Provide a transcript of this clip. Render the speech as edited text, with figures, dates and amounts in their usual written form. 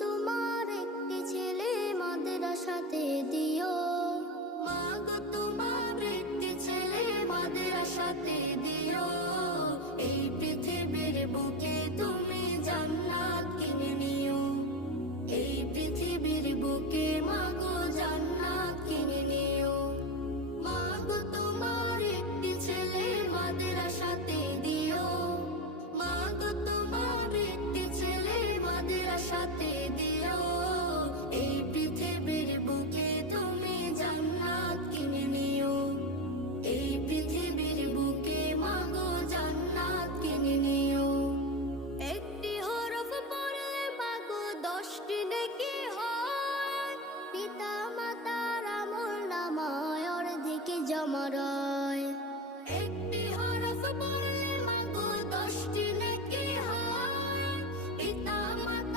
তোমার একটি ছেলে মাদ্রাসাতে দিও। মাগো তোমার একটি ছেলে মাদ্রাসাতে দিও। এই পৃথিবীর বুকে তুমি জান্নাত কিনে নিও। এই পৃথিবীর বুকে মাগো জান্নাত কিনে নিও। মাগো তোমার একটি ছেলে মাদ্রাসাতে দিও। মাগো তোমার একটি ছেলে মাদ্রাসাতে দিও। এই পৃথিবীর বুকে তুমি জান্নাত কিনে নিও। এই পৃথিবীর বুকে মাগো জান্নাত কিনে নিও। একটি হরফ পড়লে মাগো 10টি নেকি হয়। পিতা মাতার আমল নামায় অর্ধেক জমা রয়।